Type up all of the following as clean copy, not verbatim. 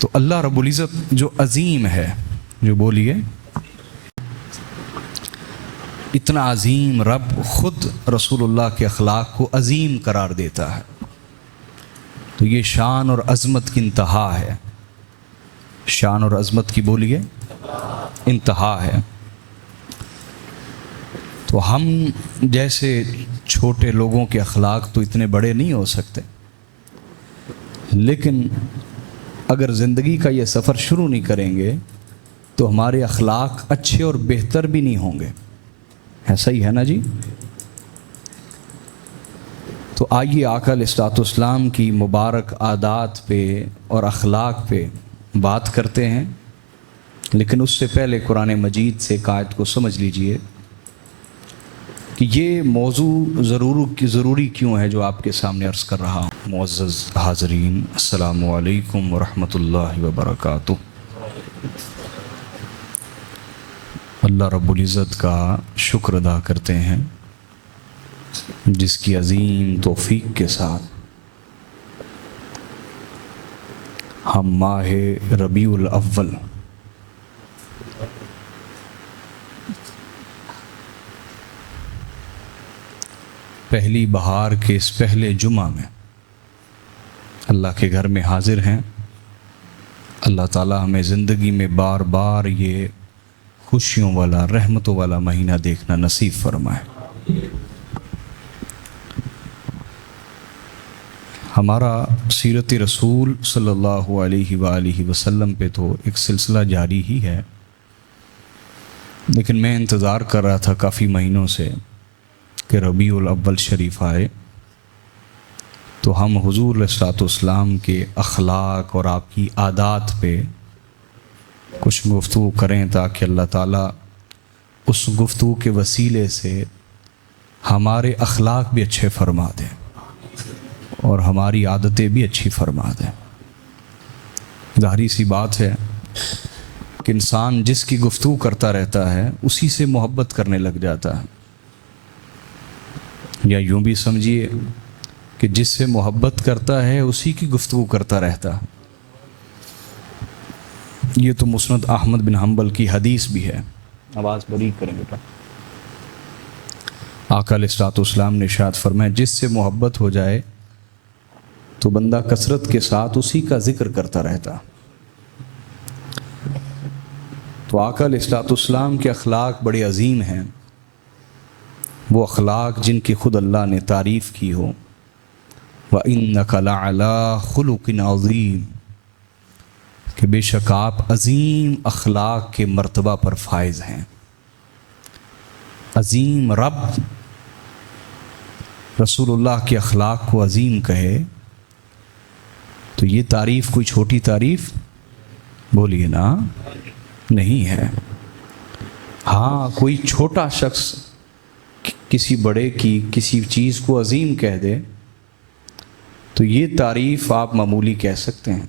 تو اللہ رب العزت جو عظیم ہے، جو بولیے اتنا عظیم رب خود رسول اللہ کے اخلاق کو عظیم قرار دیتا ہے، تو یہ شان اور عظمت کی انتہا ہے. شان اور عظمت کی بولیے انتہا ہے. تو ہم جیسے چھوٹے لوگوں کے اخلاق تو اتنے بڑے نہیں ہو سکتے، لیکن اگر زندگی کا یہ سفر شروع نہیں کریں گے تو ہمارے اخلاق اچھے اور بہتر بھی نہیں ہوں گے. ایسا ہی ہے نا جی؟ تو آئیے آقا علیہ الصلوۃ والسلام کی مبارک عادات پہ اور اخلاق پہ بات کرتے ہیں، لیکن اس سے پہلے قرآن مجید سے ایک آیت کو سمجھ لیجئے کہ یہ موضوع ضروری کیوں ہے جو آپ کے سامنے عرض کر رہا ہوں. معزز حاضرین، السلام علیکم ورحمۃ اللہ وبرکاتہ. اللہ رب العزت کا شکر ادا کرتے ہیں جس کی عظیم توفیق کے ساتھ ہم ماہ ربیع الاول پہلی بہار کے اس پہلے جمعہ میں اللہ کے گھر میں حاضر ہیں. اللہ تعالی ہمیں زندگی میں بار بار یہ خوشیوں والا، رحمتوں والا مہینہ دیکھنا نصیب فرمائے. ہمارا سیرت رسول صلی اللہ علیہ وآلہ وسلم پہ تو ایک سلسلہ جاری ہی ہے، لیکن میں انتظار کر رہا تھا کافی مہینوں سے کہ ربیع الاول شریف آئے تو ہم حضور علیہ الصلوۃ والسلام کے اخلاق اور آپ کی عادات پہ کچھ گفتگو کریں، تاکہ اللہ تعالیٰ اس گفتگو کے وسیلے سے ہمارے اخلاق بھی اچھے فرما دیں اور ہماری عادتیں بھی اچھی فرما دیں. ظاہری سی بات ہے کہ انسان جس کی گفتگو کرتا رہتا ہے اسی سے محبت کرنے لگ جاتا ہے، یا یوں بھی سمجھیے کہ جس سے محبت کرتا ہے اسی کی گفتگو کرتا رہتا ہے. یہ تو مسند احمد بن حنبل کی حدیث بھی ہے. آواز بڑی کریں بیٹا. آقا علیہ الصلوۃ والسلام نے ارشاد فرمایا جس سے محبت ہو جائے تو بندہ کثرت کے ساتھ اسی کا ذکر کرتا رہتا. تو آقا علیہ الصلوۃ والسلام کے اخلاق بڑے عظیم ہیں، وہ اخلاق جن کی خود اللہ نے تعریف کی ہو. وَإِنَّكَ لَعَلَىٰ خُلُقٍ عَظِيمٍ، کہ بے شک آپ عظیم اخلاق کے مرتبہ پر فائز ہیں. عظیم رب رسول اللہ کے اخلاق کو عظیم کہے تو یہ تعریف کوئی چھوٹی تعریف بولیے نا نہیں ہے. ہاں کوئی چھوٹا شخص کسی بڑے کی کسی چیز کو عظیم کہہ دے تو یہ تعریف آپ معمولی کہہ سکتے ہیں،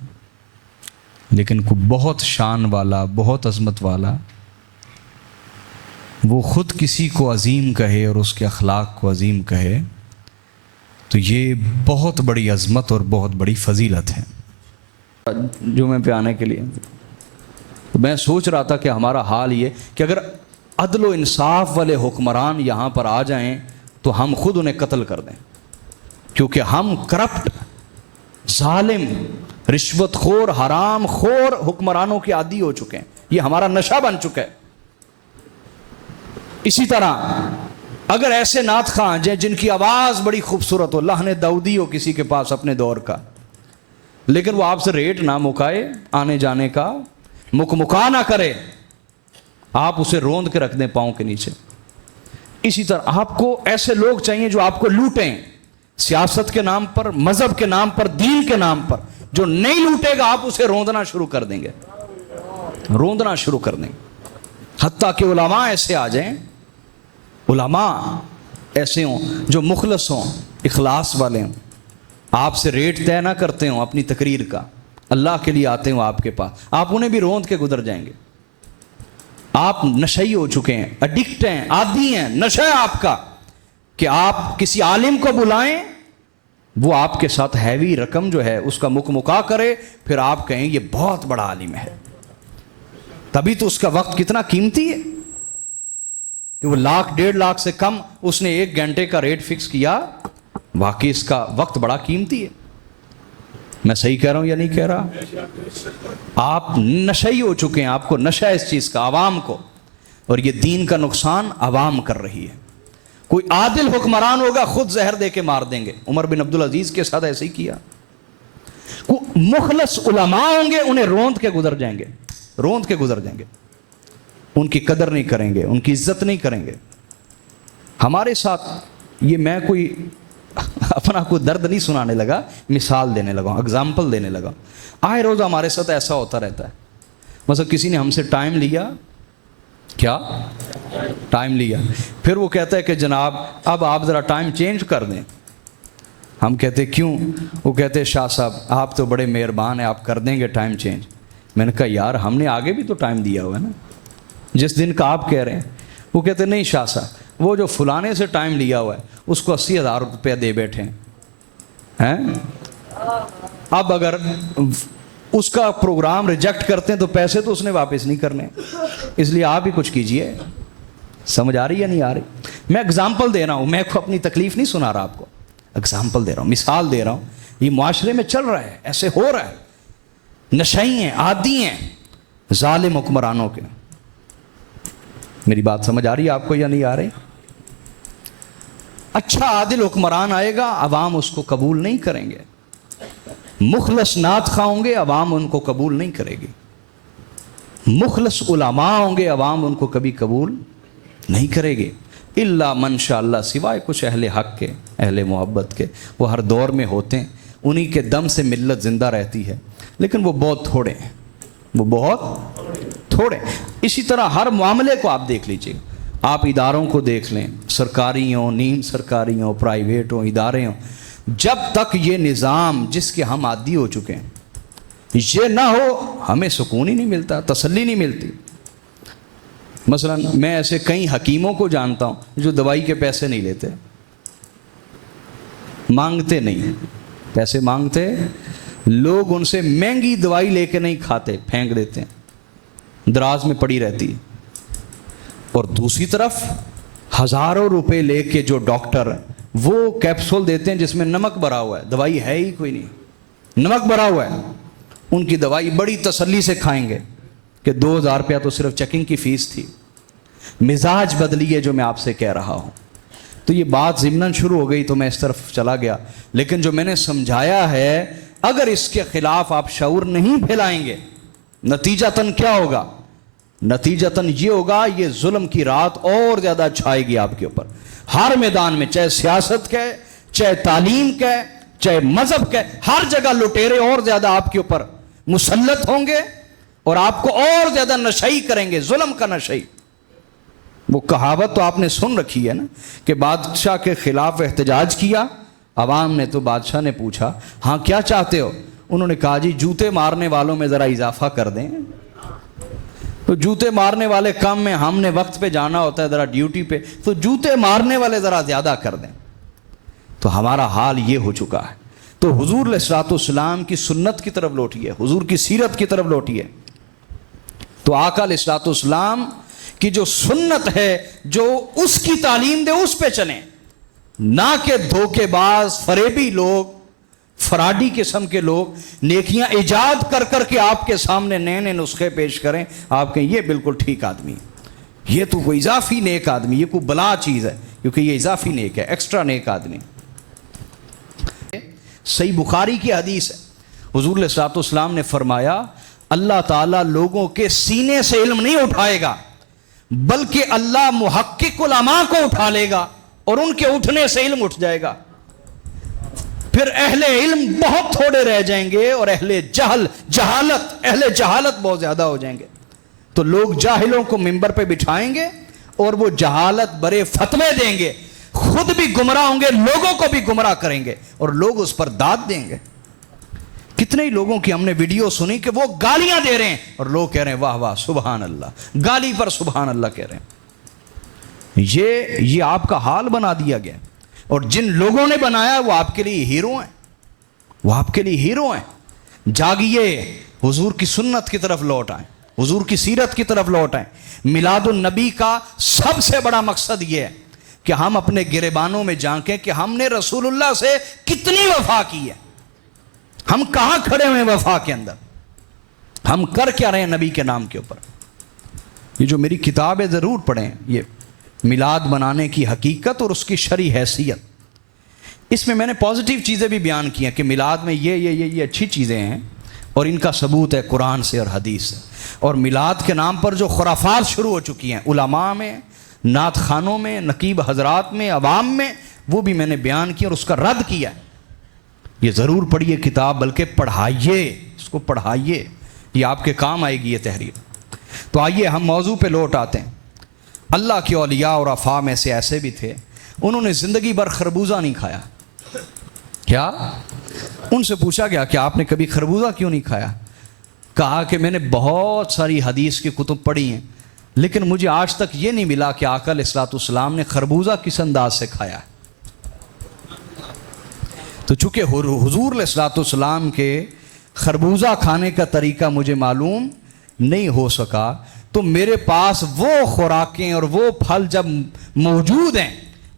لیکن کوئی بہت شان والا، بہت عظمت والا وہ خود کسی کو عظیم کہے اور اس کے اخلاق کو عظیم کہے تو یہ بہت بڑی عظمت اور بہت بڑی فضیلت ہے. جمعے پہ آنے کے لیے میں سوچ رہا تھا کہ ہمارا حال یہ کہ اگر عدل و انصاف والے حکمران یہاں پر آ جائیں تو ہم خود انہیں قتل کر دیں، کیونکہ ہم کرپٹ، ظالم، رشوت خور، حرام خور حکمرانوں کے عادی ہو چکے ہیں. یہ ہمارا نشہ بن چکا ہے. اسی طرح اگر ایسے نعت خواں ہیں جن کی آواز بڑی خوبصورت ہو، لحن داؤدی ہو کسی کے پاس اپنے دور کا، لیکن وہ آپ سے ریٹ نہ مکائے، آنے جانے کا مکا نہ کرے، آپ اسے روند کے رکھ دیں پاؤں کے نیچے. اسی طرح آپ کو ایسے لوگ چاہیے جو آپ کو لوٹیں، سیاست کے نام پر، مذہب کے نام پر، دین کے نام پر. جو نہیں لوٹے گا آپ اسے روندنا شروع کر دیں گے، روندنا شروع کر دیں گے. حتیٰ کہ علماء ایسے آ جائیں، علماء ایسے ہوں جو مخلص ہوں، اخلاص والے ہوں، آپ سے ریٹ طے نہ کرتے ہوں اپنی تقریر کا، اللہ کے لیے آتے ہوں آپ کے پاس، آپ انہیں بھی روند کے گزر جائیں گے. آپ نشئی ہو چکے ہیں، ایڈکٹ ہیں، عادی ہیں، نشہ ہے آپ کا کہ آپ کسی عالم کو بلائیں وہ آپ کے ساتھ ہیوی رقم جو ہے اس کا مکمکا کرے، پھر آپ کہیں یہ بہت بڑا عالم ہے، تبھی تو اس کا وقت کتنا قیمتی ہے کہ وہ 1,00,000 سے کم اس نے 1 گھنٹے کا ریٹ فکس کیا، واقعی اس کا وقت بڑا قیمتی ہے۔ میں صحیح کہہ رہا ہوں یا نہیں کہہ رہا؟ آپ نشئی ہو چکے ہیں، آپ کو نشہ ہے اس چیز کا، عوام کو، اور یہ دین کا نقصان عوام کر رہی ہے۔ کوئی عادل حکمران ہوگا خود زہر دے کے مار دیں گے، عمر بن عبدالعزیز کے ساتھ ایسے ہی کیا۔ کوئی مخلص علماء ہوں گے، انہیں روند کے گزر جائیں گے، روند کے گزر جائیں گے، ان کی قدر نہیں کریں گے، ان کی عزت نہیں کریں گے۔ ہمارے ساتھ یہ میں کوئی اپنا کوئی درد نہیں سنانے لگا، مثال دینے لگا، اگزامپل دینے لگا۔ آئے روز ہمارے ساتھ ایسا ہوتا رہتا ہے، مثلا کسی نے ہم سے ٹائم لیا، کیا ٹائم لیا، پھر وہ کہتا ہے کہ جناب اب آپ ذرا ٹائم چینج کر دیں۔ ہم کہتے کیوں؟ وہ کہتے ہیں شاہ صاحب آپ تو بڑے مہربان ہیں، آپ کر دیں گے ٹائم چینج۔ میں نے کہا یار ہم نے آگے بھی تو ٹائم دیا ہوا ہے نا، جس دن کا آپ کہہ رہے ہیں۔ وہ کہتے نہیں شاہ صاحب وہ جو فلانے سے ٹائم لیا ہوا ہے اس کو 80,000 روپیہ دے بیٹھے ہیں، اب اگر اس کا پروگرام ریجیکٹ کرتے ہیں تو پیسے تو اس نے واپس نہیں کرنے، اس لیے آپ ہی کچھ کیجئے۔ سمجھ آ رہی یا نہیں آ رہی؟ میں اگزامپل دے رہا ہوں، میں کو اپنی تکلیف نہیں سنا رہا، آپ کو اگزامپل دے رہا ہوں، مثال دے رہا ہوں۔ یہ معاشرے میں چل رہا ہے، ایسے ہو رہا ہے، نشئی ہیں، عادی ہیں ظالم حکمرانوں کے۔ میری بات سمجھ آ رہی ہے آپ کو یا نہیں آ رہی؟ اچھا عادل حکمران آئے گا، عوام اس کو قبول نہیں کریں گے۔ مخلص نعت خواں ہوں گے، عوام ان کو قبول نہیں کرے گی۔ مخلص علماء ہوں گے، عوام ان کو کبھی قبول نہیں کرے گی، الا من شاء اللہ، سوائے کچھ اہل حق کے، اہل محبت کے، وہ ہر دور میں ہوتے ہیں، انہی کے دم سے ملت زندہ رہتی ہے، لیکن وہ بہت تھوڑے ہیں، وہ بہت تھوڑے۔ اسی طرح ہر معاملے کو آپ دیکھ لیجئے، آپ اداروں کو دیکھ لیں، سرکاری ہوں، نیم سرکاری ہوں، پرائیویٹ ہوں، ادارے ہوں، جب تک یہ نظام جس کے ہم عادی ہو چکے ہیں یہ نہ ہو، ہمیں سکون ہی نہیں ملتا، تسلی نہیں ملتی۔ مثلا میں ایسے کئی حکیموں کو جانتا ہوں جو دوائی کے پیسے نہیں لیتے، مانگتے نہیں، پیسے مانگتے، لوگ ان سے مہنگی دوائی لے کے نہیں کھاتے، پھینک دیتے ہیں، دراز میں پڑی رہتی۔ اور دوسری طرف ہزاروں روپے لے کے جو ڈاکٹر وہ کیپسول دیتے ہیں جس میں نمک بھرا ہوا ہے، دوائی ہے ہی کوئی نہیں، نمک بھرا ہوا ہے، ان کی دوائی بڑی تسلی سے کھائیں گے کہ 2,000 روپیہ تو صرف چیکنگ کی فیس تھی۔ مزاج بدلی ہے جو میں آپ سے کہہ رہا ہوں۔ تو یہ بات ضمناً شروع ہو گئی تو میں اس طرف چلا گیا، لیکن جو میں نے سمجھایا ہے اگر اس کے خلاف آپ شعور نہیں پھیلائیں گے، نتیجتاً کیا ہوگا؟ نتیجتاً یہ ہوگا، یہ ظلم کی رات اور زیادہ چھائے گی آپ کے اوپر، ہر میدان میں، چاہے سیاست کا ہے، چاہے تعلیم کا ہے، چاہے مذہب کا ہے، ہر جگہ لٹیرے اور زیادہ آپ کے اوپر مسلط ہوں گے اور آپ کو اور زیادہ نشئی کریں گے، ظلم کا نشئی۔ وہ کہاوت تو آپ نے سن رکھی ہے نا کہ بادشاہ کے خلاف احتجاج کیا، عوام نے تو بادشاہ نے پوچھا ہاں کیا چاہتے ہو؟ انہوں نے کہا جی جوتے مارنے والوں میں ذرا اضافہ کر دیں۔ تو جوتے مارنے والے کم میں، ہم نے وقت پہ جانا ہوتا ہے ذرا ڈیوٹی پہ، تو جوتے مارنے والے ذرا زیادہ کر دیں۔ تو ہمارا حال یہ ہو چکا ہے۔ تو حضور علیہ الصلوۃ والسلام کی سنت کی طرف لوٹیے، حضور کی سیرت کی طرف لوٹیے۔ تو آقا علیہ الصلوۃ والسلام کی جو سنت ہے، جو اس کی تعلیم دے اس پہ چلیں، نہ کہ دھوکے باز، فریبی لوگ، فراڈی قسم کے لوگ نیکیاں ایجاد کر کر کے آپ کے سامنے نئے نئے نسخے پیش کریں، آپ کہیں یہ بالکل ٹھیک آدمی، یہ تو کوئی اضافی نیک آدمی، یہ کوئی بلا چیز ہے کیونکہ یہ اضافی نیک ہے، ایکسٹرا نیک آدمی۔ صحیح بخاری کی حدیث ہے، حضور علیہ الصلوۃ والسلام نے فرمایا اللہ تعالیٰ لوگوں کے سینے سے علم نہیں اٹھائے گا، بلکہ اللہ محقق علماء کو اٹھا لے گا اور ان کے اٹھنے سے علم اٹھ جائے گا۔ پھر اہل علم بہت تھوڑے رہ جائیں گے اور اہل جہالت بہت زیادہ ہو جائیں گے۔ تو لوگ جاہلوں کو منبر پہ بٹھائیں گے اور وہ جہالت برے فتوے دیں گے، خود بھی گمراہ ہوں گے، لوگوں کو بھی گمراہ کریں گے اور لوگ اس پر داد دیں گے۔ کتنے ہی لوگوں کی ہم نے ویڈیو سنی کہ وہ گالیاں دے رہے ہیں اور لوگ کہہ رہے ہیں واہ واہ سبحان اللہ، گالی پر سبحان اللہ کہہ رہے ہیں۔ یہ آپ کا حال بنا دیا گیا۔ اور جن لوگوں نے بنایا وہ آپ کے لیے ہیرو ہیں، وہ آپ کے لیے ہیرو ہیں۔ جاگیے، حضور کی سنت کی طرف لوٹ آئیں، حضور کی سیرت کی طرف لوٹ آئیں۔ میلاد النبی کا سب سے بڑا مقصد یہ ہے کہ ہم اپنے گریبانوں میں جھانکیں کہ ہم نے رسول اللہ سے کتنی وفا کی ہے، ہم کہاں کھڑے ہوئے ہیں وفا کے اندر، ہم کر کیا رہے ہیں نبی کے نام کے اوپر۔ یہ جو میری کتاب ہے ضرور پڑھیں، یہ میلاد منانے کی حقیقت اور اس کی شرعی حیثیت۔ اس میں نے پازیٹیو چیزیں بھی بیان کی ہیں کہ میلاد میں یہ اچھی چیزیں ہیں اور ان کا ثبوت ہے قرآن سے اور حدیث سے۔ اور میلاد کے نام پر جو خرافات شروع ہو چکی ہیں علماء میں، نعت خانوں میں، نقیب حضرات میں، عوام میں، وہ بھی میں نے بیان کی اور اس کا رد کیا ہے۔ یہ ضرور پڑھیے کتاب، بلکہ پڑھائیے، اس کو پڑھائیے، یہ آپ کے کام آئے گی یہ تحریر۔ تو آئیے ہم موضوع پہ لوٹ آتے ہیں۔ اللہ کے اولیاء اور افاع میں سے ایسے بھی تھے، انہوں نے زندگی بھر خربوزہ نہیں کھایا۔ کیا؟ ان سے پوچھا گیا کہ آپ نے کبھی خربوزہ کیوں نہیں کھایا؟ کہا کہ میں نے بہت ساری حدیث کی کتب پڑھی ہیں، لیکن مجھے آج تک یہ نہیں ملا کہ آقا علیہ الصلوۃ والسلام نے خربوزہ کس انداز سے کھایا۔ تو چونکہ حضور علیہ الصلوۃ والسلام کے خربوزہ کھانے کا طریقہ مجھے معلوم نہیں ہو سکا، تو میرے پاس وہ خوراکیں اور وہ پھل جب موجود ہیں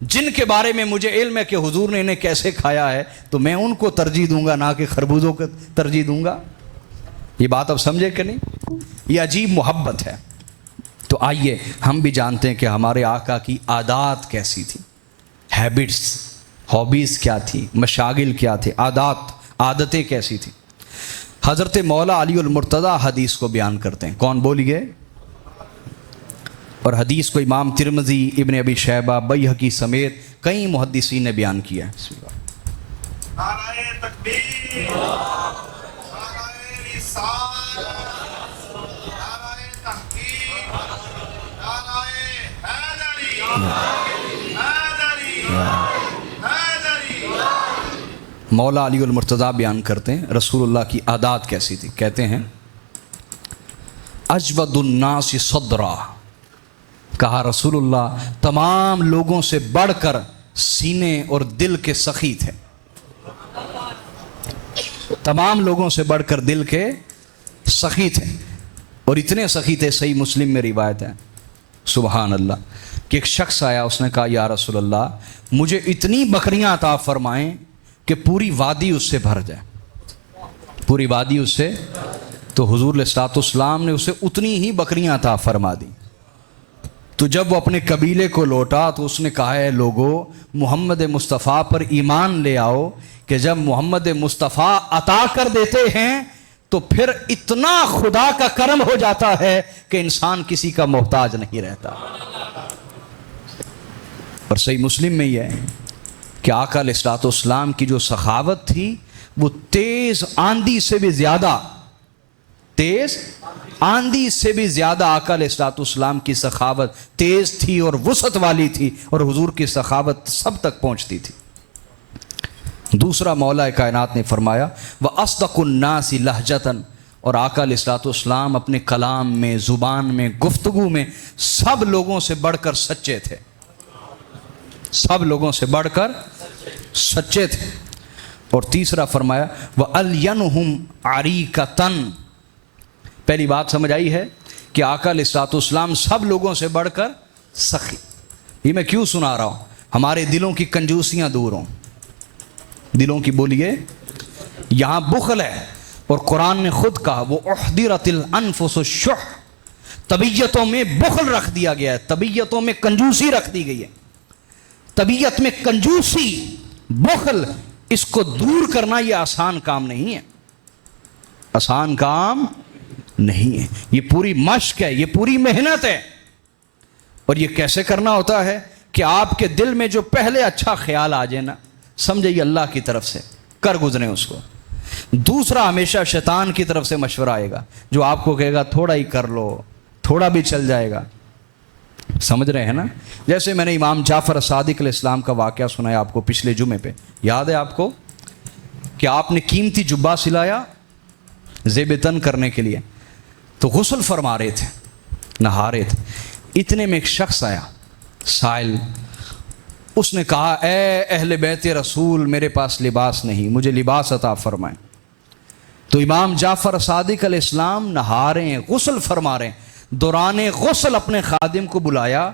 جن کے بارے میں مجھے علم ہے کہ حضور نے انہیں کیسے کھایا ہے، تو میں ان کو ترجیح دوں گا، نہ کہ خربوزوں کو ترجیح دوں گا۔ یہ بات اب سمجھے کہ نہیں؟ یہ عجیب محبت ہے۔ تو آئیے ہم بھی جانتے ہیں کہ ہمارے آقا کی عادات کیسی تھی، ہیبٹس، ہابیز کیا تھی، مشاغل کیا تھے، عادتیں کیسی تھیں۔ حضرت مولا علی المرتضیٰ حدیث کو بیان کرتے ہیں، کون بولیے؟ اور حدیث کو امام ترمذی، ابن ابی شیبہ، بیہقی سمیت کئی محدثین نے بیان کیا ہے۔ نعرہ تکبیر، نعرہ رسالت، نعرہ تحقیق، نعرہ حیدری، حیدری، حیدری۔ مولا علی المرتضیٰ بیان کرتے ہیں رسول اللہ کی عادات کیسی تھی۔ کہتے ہیں اجود الناس صدرا، کہا رسول اللہ تمام لوگوں سے بڑھ کر سینے اور دل کے سخی تھے، تمام لوگوں سے بڑھ کر دل کے سخی تھے، اور اتنے سخی تھے، صحیح مسلم میں روایت ہے، سبحان اللہ، کہ ایک شخص آیا، اس نے کہا یا رسول اللہ مجھے اتنی بکریاں عطا فرمائیں کہ پوری وادی اس سے بھر جائے، پوری وادی اس سے۔ تو حضور علیہ الصلوۃ والسلام نے اسے اتنی ہی بکریاں عطا فرما دی۔ تو جب وہ اپنے قبیلے کو لوٹا تو اس نے کہا ہے لوگو محمد مصطفیٰ پر ایمان لے آؤ کہ جب محمد مصطفیٰ عطا کر دیتے ہیں تو پھر اتنا خدا کا کرم ہو جاتا ہے کہ انسان کسی کا محتاج نہیں رہتا۔ اور صحیح مسلم میں یہ ہے کہ آقا علیہ الصلوۃ والسلام کی جو سخاوت تھی وہ تیز آندھی سے بھی زیادہ، تیز آندھی سے بھی زیادہ آقا علیہ الصلوۃ والسلام کی سخاوت تیز تھی اور وسعت والی تھی، اور حضور کی سخاوت سب تک پہنچتی تھی۔ دوسرا مولا کائنات نے فرمایا وَأَصْدَقُ النَّاسِ لَهْجَةً، اور آقا علیہ الصلوۃ والسلام اپنے کلام میں، زبان میں، گفتگو میں سب لوگوں سے بڑھ کر سچے تھے، سب لوگوں سے بڑھ کر سچے تھے۔ اور تیسرا فرمایا وَأَلْيَنُهُمْ عَرِيكَةً، پہلی بات سمجھ آئی ہے کہ آقا علیہ الصلوۃ والسلام سب لوگوں سے بڑھ کر سخی۔ یہ میں کیوں سنا رہا ہوں؟ ہمارے دلوں کی کنجوسیاں دور ہوں، دلوں کی بولیے، یہاں بخل ہے، اور قرآن نے خود کہا وہ احضرت الانفس الشح، طبیعتوں میں بخل رکھ دیا گیا ہے، طبیعتوں میں کنجوسی رکھ دی گئی ہے۔ طبیعت میں کنجوسی، بخل، اس کو دور کرنا یہ آسان کام نہیں ہے، آسان کام نہیں ہے، یہ پوری مشق ہے، یہ پوری محنت ہے۔ اور یہ کیسے کرنا ہوتا ہے کہ آپ کے دل میں جو پہلے اچھا خیال آ جائے نا، سمجھے یہ اللہ کی طرف سے، کر گزریں اس کو۔ دوسرا ہمیشہ شیطان کی طرف سے مشورہ آئے گا جو آپ کو کہے گا تھوڑا ہی کر لو، تھوڑا بھی چل جائے گا، سمجھ رہے ہیں نا؟ جیسے میں نے امام جعفر صادق علیہ السلام کا واقعہ سنایا آپ کو پچھلے جمعے پہ، یاد ہے آپ کو کہ آپ نے قیمتی جبہ سلایا زیب تن کرنے کے لیے، تو غسل فرما رہے تھے، نہا رہے تھے، اتنے میں ایک شخص آیا، سائل، اس نے کہا اے اہل بیت رسول میرے پاس لباس نہیں، مجھے لباس عطا فرمائیں۔ تو امام جعفر صادق علیہ السلام نہا رہے ہیں، غسل فرما رہے ہیں، دوران غسل اپنے خادم کو بلایا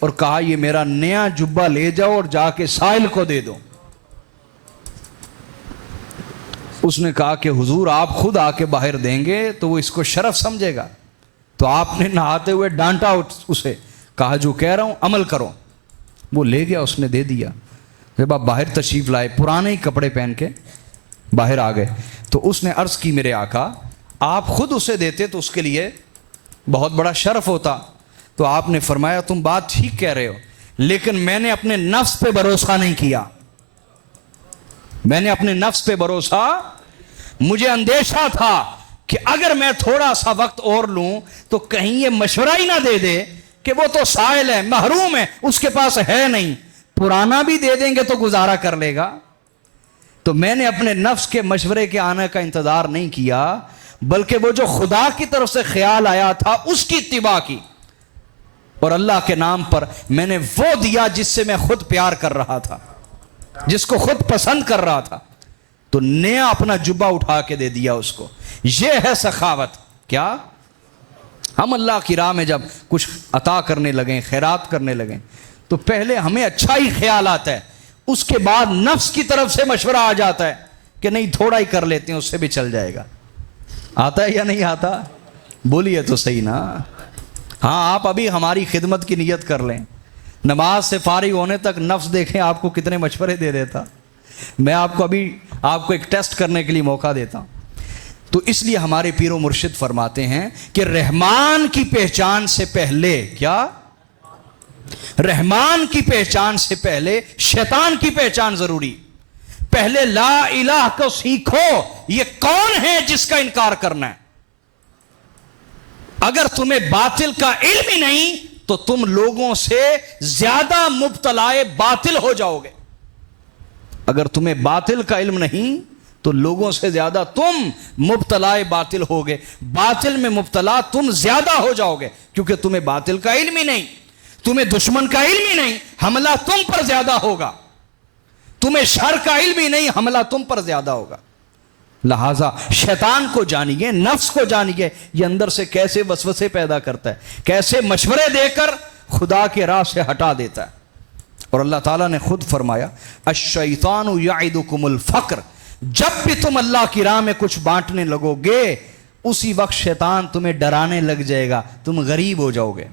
اور کہا یہ میرا نیا جبہ لے جاؤ اور جا کے سائل کو دے دو۔ اس نے کہا کہ حضور آپ خود آ کے باہر دیں گے تو وہ اس کو شرف سمجھے گا، تو آپ نے نہاتے ہوئے ڈانٹا اسے، کہا جو کہہ رہا ہوں عمل کرو۔ وہ لے گیا، اس نے دے دیا۔ جب آپ باہر تشریف لائے پرانے ہی کپڑے پہن کے باہر آ گئے تو اس نے عرض کی میرے آقا آپ خود اسے دیتے تو اس کے لیے بہت بڑا شرف ہوتا۔ تو آپ نے فرمایا تم بات ٹھیک کہہ رہے ہو، لیکن میں نے اپنے نفس پہ بھروسہ نہیں کیا، میں نے اپنے نفس پہ بھروسہ، مجھے اندیشہ تھا کہ اگر میں تھوڑا سا وقت اور لوں تو کہیں یہ مشورہ ہی نہ دے دے کہ وہ تو سائل ہے، محروم ہے، اس کے پاس ہے نہیں، پرانا بھی دے دیں گے تو گزارا کر لے گا۔ تو میں نے اپنے نفس کے مشورے کے آنے کا انتظار نہیں کیا، بلکہ وہ جو خدا کی طرف سے خیال آیا تھا اس کی اتباع کی، اور اللہ کے نام پر میں نے وہ دیا جس سے میں خود پیار کر رہا تھا، جس کو خود پسند کر رہا تھا۔ تو نیا اپنا جبہ اٹھا کے دے دیا اس کو۔ یہ ہے سخاوت۔ کیا ہم اللہ کی راہ میں جب کچھ عطا کرنے لگیں، خیرات کرنے لگیں، تو پہلے ہمیں اچھا ہی خیال آتا ہے، اس کے بعد نفس کی طرف سے مشورہ آ جاتا ہے کہ نہیں تھوڑا ہی کر لیتے ہیں، اس سے بھی چل جائے گا۔ آتا ہے یا نہیں آتا؟ بولیے تو صحیح نا۔ ہاں آپ ابھی ہماری خدمت کی نیت کر لیں، نماز سے فارغ ہونے تک نفس دیکھیں آپ کو کتنے مشورے دے دیتا۔ میں آپ کو ابھی ایک ٹیسٹ کرنے کے لیے موقع دیتا ہوں۔ تو اس لیے ہمارے پیر و مرشد فرماتے ہیں کہ رحمان کی پہچان سے پہلے کیا؟ رحمان کی پہچان سے پہلے شیطان کی پہچان ضروری۔ پہلے لا الہ کو سیکھو، یہ کون ہے جس کا انکار کرنا ہے۔ اگر تمہیں باطل کا علم ہی نہیں تو تم لوگوں سے زیادہ مبتلا باطل ہو جاؤ گے۔ اگر تمہیں باطل کا علم نہیں تو لوگوں سے زیادہ تم مبتلا باطل ہوگے، باطل میں مبتلا تم زیادہ ہو جاؤ گے، کیونکہ تمہیں باطل کا علم ہی نہیں، تمہیں دشمن کا علم ہی نہیں، حملہ تم پر زیادہ ہوگا، تمہیں شر کا علم ہی نہیں، حملہ تم پر زیادہ ہوگا۔ لہذا شیطان کو جانیے، نفس کو جانیے، یہ اندر سے کیسے وسوسے پیدا کرتا ہے، کیسے مشورے دے کر خدا کے راہ سے ہٹا دیتا ہے۔ اور اللہ تعالیٰ نے خود فرمایا الشیطان یعدکم الفقر، جب بھی تم اللہ کی راہ میں کچھ بانٹنے لگو گے اسی وقت شیطان تمہیں ڈرانے لگ جائے گا، تم غریب ہو جاؤ گے،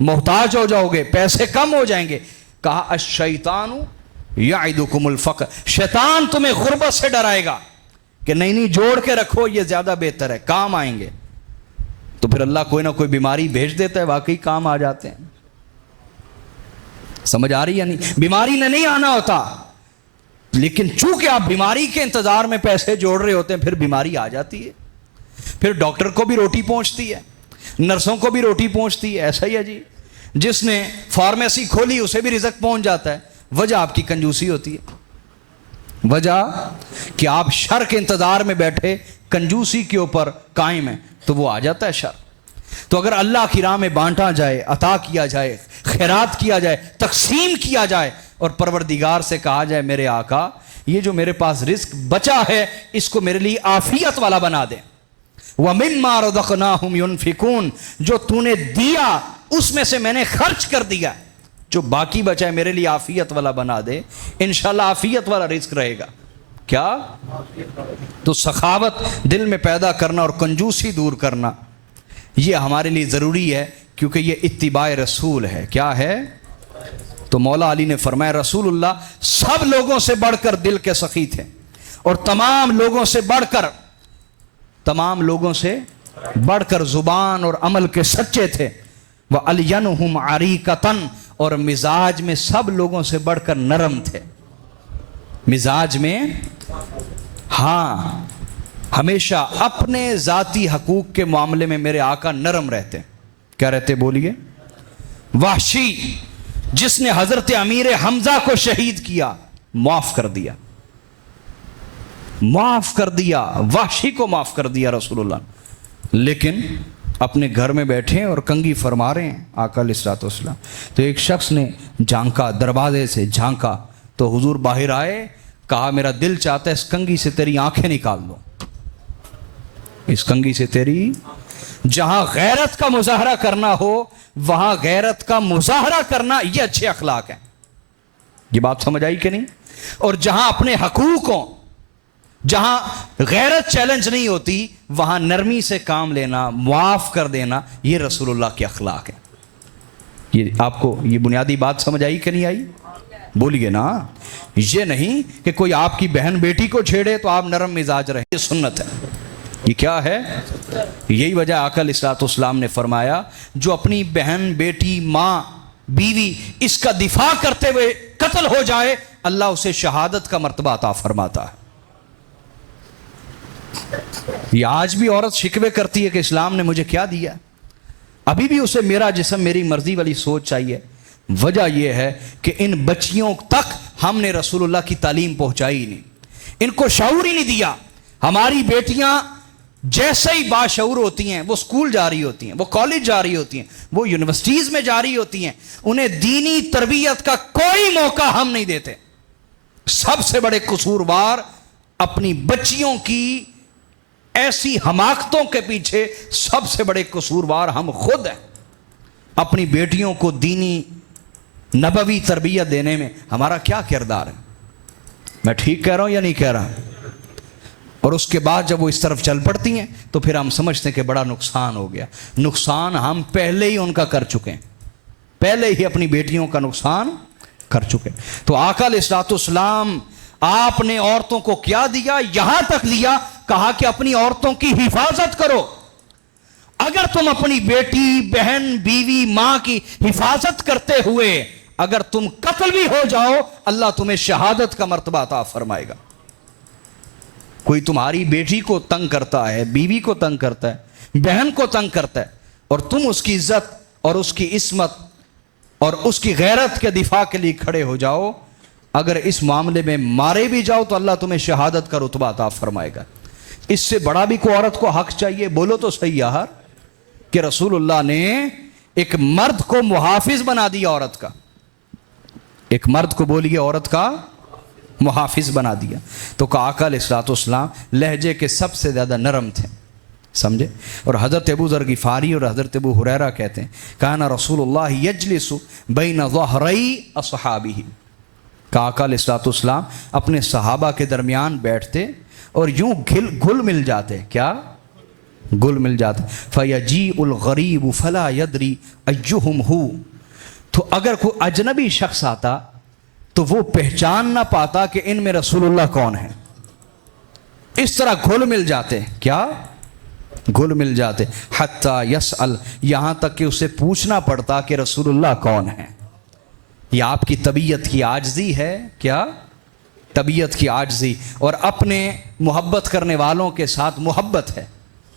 محتاج ہو جاؤ گے، پیسے کم ہو جائیں گے۔ کہا الشیطان یعدکم الفقر، شیطان تمہیں غربت سے ڈرائے گا کہ نہیں جوڑ کے رکھو، یہ زیادہ بہتر ہے، کام آئیں گے۔ تو پھر اللہ کوئی نہ کوئی بیماری بھیج دیتا ہے، واقعی کام آ جاتے ہیں۔ سمجھ آ رہی ہے؟ نہیں، بیماری نے نہیں آنا ہوتا، لیکن چونکہ آپ بیماری کے انتظار میں پیسے جوڑ رہے ہوتے ہیں پھر بیماری آ جاتی ہے، پھر ڈاکٹر کو بھی روٹی پہنچتی ہے، نرسوں کو بھی روٹی پہنچتی ہے۔ ایسا ہی ہے جی، جس نے فارمیسی کھولی اسے بھی رزق پہنچ جاتا ہے۔ وجہ آپ کی کنجوسی ہوتی ہے، وجہ کہ آپ شر کے انتظار میں بیٹھے کنجوسی کے اوپر قائم ہیں تو وہ آ جاتا ہے شر۔ تو اگر اللہ کی راہ میں بانٹا جائے، عطا کیا جائے، خیرات کیا جائے، تقسیم کیا جائے، اور پروردگار سے کہا جائے میرے آقا یہ جو میرے پاس رزق بچا ہے اس کو میرے لیے عافیت والا بنا دے، وَمِمَّا رَزَقْنَاهُمْ يُنْفِقُونَ، جو تو نے دیا اس میں سے میں نے خرچ کر دیا، جو باقی بچا ہے میرے لیے عافیت والا بنا دے، انشاءاللہ عافیت والا رزق رہے گا۔ کیا؟ تو سخاوت دل میں پیدا کرنا اور کنجوسی دور کرنا یہ ہمارے لیے ضروری ہے، کیونکہ یہ اتباع رسول ہے۔ کیا ہے؟ تو مولا علی نے فرمایا رسول اللہ سب لوگوں سے بڑھ کر دل کے سخی تھے، اور تمام لوگوں سے بڑھ کر زبان اور عمل کے سچے تھے۔ وَأَلْيَنُهُمْ عَرِيقَةً، اور مزاج میں سب لوگوں سے بڑھ کر نرم تھے۔ مزاج میں ہاں ہمیشہ اپنے ذاتی حقوق کے معاملے میں میرے آقا نرم رہتے۔ کیا رہتے؟ بولیے۔ وحشی جس نے حضرت امیر حمزہ کو شہید کیا معاف کر دیا، وحشی کو معاف کر دیا رسول اللہ، لیکن اپنے گھر میں بیٹھے اور کنگھی فرما رہے ہیں آقا علیہ الصلوۃ والسلام. تو ایک شخص نے جھانکا، دروازے سے جھانکا تو حضور باہر آئے، کہا میرا دل چاہتا ہے اس کنگھی سے تیری آنکھیں نکال دو، اس کنگھی سے تیری. جہاں غیرت کا مظاہرہ کرنا ہو وہاں غیرت کا مظاہرہ کرنا یہ اچھے اخلاق ہیں. یہ بات سمجھ آئی کہ نہیں؟ اور جہاں اپنے حقوق ہوں، جہاں غیرت چیلنج نہیں ہوتی، وہاں نرمی سے کام لینا، معاف کر دینا، یہ رسول اللہ کے اخلاق ہیں. یہ آپ کو یہ بنیادی بات سمجھ آئی کہ نہیں آئی؟ بولیے نا. یہ نہیں کہ کوئی آپ کی بہن بیٹی کو چھیڑے تو آپ نرم مزاج رہیں، یہ سنت ہے. یہ کیا ہے؟ یہی وجہ آقا علیہ الصلوۃ والسلام نے فرمایا جو اپنی بہن بیٹی ماں بیوی اس کا دفاع کرتے ہوئے قتل ہو جائے اللہ اسے شہادت کا مرتبہ عطا فرماتا ہے. یہ آج بھی عورت شکوے کرتی ہے کہ اسلام نے مجھے کیا دیا، ابھی بھی اسے میرا جسم میری مرضی والی سوچ چاہیے. وجہ یہ ہے کہ ان بچیوں تک ہم نے رسول اللہ کی تعلیم پہنچائی نہیں، ان کو شعور ہی نہیں دیا. ہماری بیٹیاں جیسے ہی باشعور ہوتی ہیں وہ اسکول جا رہی ہوتی ہیں، وہ کالج جا رہی ہوتی ہیں، وہ یونیورسٹیز میں جا رہی ہوتی ہیں، انہیں دینی تربیت کا کوئی موقع ہم نہیں دیتے. سب سے بڑے قصوروار اپنی بچیوں کی ایسی حماقتوں کے پیچھے سب سے بڑے قصوروار ہم خود ہیں. اپنی بیٹیوں کو دینی نبوی تربیت دینے میں ہمارا کیا کردار ہے؟ میں ٹھیک کہہ رہا ہوں یا نہیں کہہ رہا؟ اور اس کے بعد جب وہ اس طرف چل پڑتی ہیں تو پھر ہم سمجھتے ہیں کہ بڑا نقصان ہو گیا. نقصان ہم پہلے ہی ان کا کر چکے ہیں، پہلے ہی اپنی بیٹیوں کا نقصان کر چکے. تو آقا علیہ الصلوۃ والسلام آپ نے عورتوں کو کیا دیا؟ یہاں تک دیا، کہا کہ اپنی عورتوں کی حفاظت کرو. اگر تم اپنی بیٹی بہن بیوی ماں کی حفاظت کرتے ہوئے اگر تم قتل بھی ہو جاؤ اللہ تمہیں شہادت کا مرتبہ عطا فرمائے گا. کوئی تمہاری بیٹی کو تنگ کرتا ہے، بیوی کو تنگ کرتا ہے، بہن کو تنگ کرتا ہے، اور تم اس کی عزت اور اس کی عصمت اور اس کی غیرت کے دفاع کے لیے کھڑے ہو جاؤ، اگر اس معاملے میں مارے بھی جاؤ تو اللہ تمہیں شہادت کا رتبہ عطا فرمائے گا. اس سے بڑا بھی کوئی عورت کو حق چاہیے؟ بولو تو صحیح یار کہ رسول اللہ نے ایک مرد کو محافظ بنا دیا عورت کا، ایک مرد کو بولیے عورت کا محافظ بنا دیا. تو آقا علیہ الصلوۃ والسلام لہجے کے سب سے زیادہ نرم تھے، سمجھے. اور حضرت ابو ذر غفاری اور حضرت ابو ہریرہ کہتے ہیں کان رسول اللہ یجلس بین ظہری اصحابہ، کہ آقا علیہ الصلوۃ والسلام اپنے صحابہ کے درمیان بیٹھتے اور یوں گھل مل جاتے. کیا گھل مل جاتے؟ فیجیء الغریب فلا یدری ایہم ہو. تو اگر کوئی اجنبی شخص آتا تو وہ پہچان نہ پاتا کہ ان میں رسول اللہ کون ہے. اس طرح گھل مل جاتے. کیا گھل مل جاتے؟ حتی یسأل، یہاں تک کہ اسے پوچھنا پڑتا کہ رسول اللہ کون ہے. یہ آپ کی طبیعت کی عاجزی ہے. کیا طبیعت کی عاجزی، اور اپنے محبت کرنے والوں کے ساتھ محبت ہے،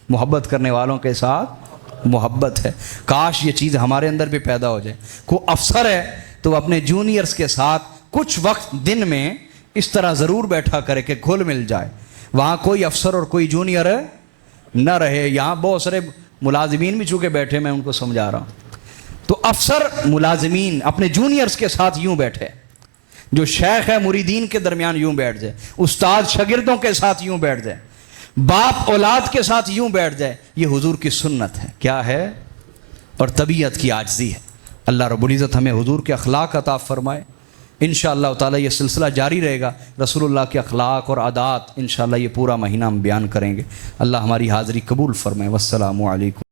محبت کرنے والوں کے ساتھ محبت ہے. کاش یہ چیز ہمارے اندر بھی پیدا ہو جائے. کوئی افسر ہے تو اپنے جونیئرز کے ساتھ کچھ وقت دن میں اس طرح ضرور بیٹھا کرے کہ گھل مل جائے. وہاں کوئی افسر اور کوئی جونیئر نہ رہے. یہاں بہت سارے ملازمین بھی چونکہ بیٹھے، میں ان کو سمجھا رہا ہوں. تو افسر ملازمین اپنے جونیئرز کے ساتھ یوں بیٹھے، جو شیخ ہے مریدین کے درمیان یوں بیٹھ جائے، استاد شاگردوں کے ساتھ یوں بیٹھ جائے، باپ اولاد کے ساتھ یوں بیٹھ جائے. یہ حضور کی سنت ہے. کیا ہے؟ اور طبیعت کی عاجزی ہے. اللہ رب العزت ہمیں حضور کے اخلاق عطا فرمائے. انشاءاللہ تعالی یہ سلسلہ جاری رہے گا. رسول اللہ کے اخلاق اور عادات انشاءاللہ یہ پورا مہینہ ہم بیان کریں گے. اللہ ہماری حاضری قبول فرمائے. والسلام علیکم.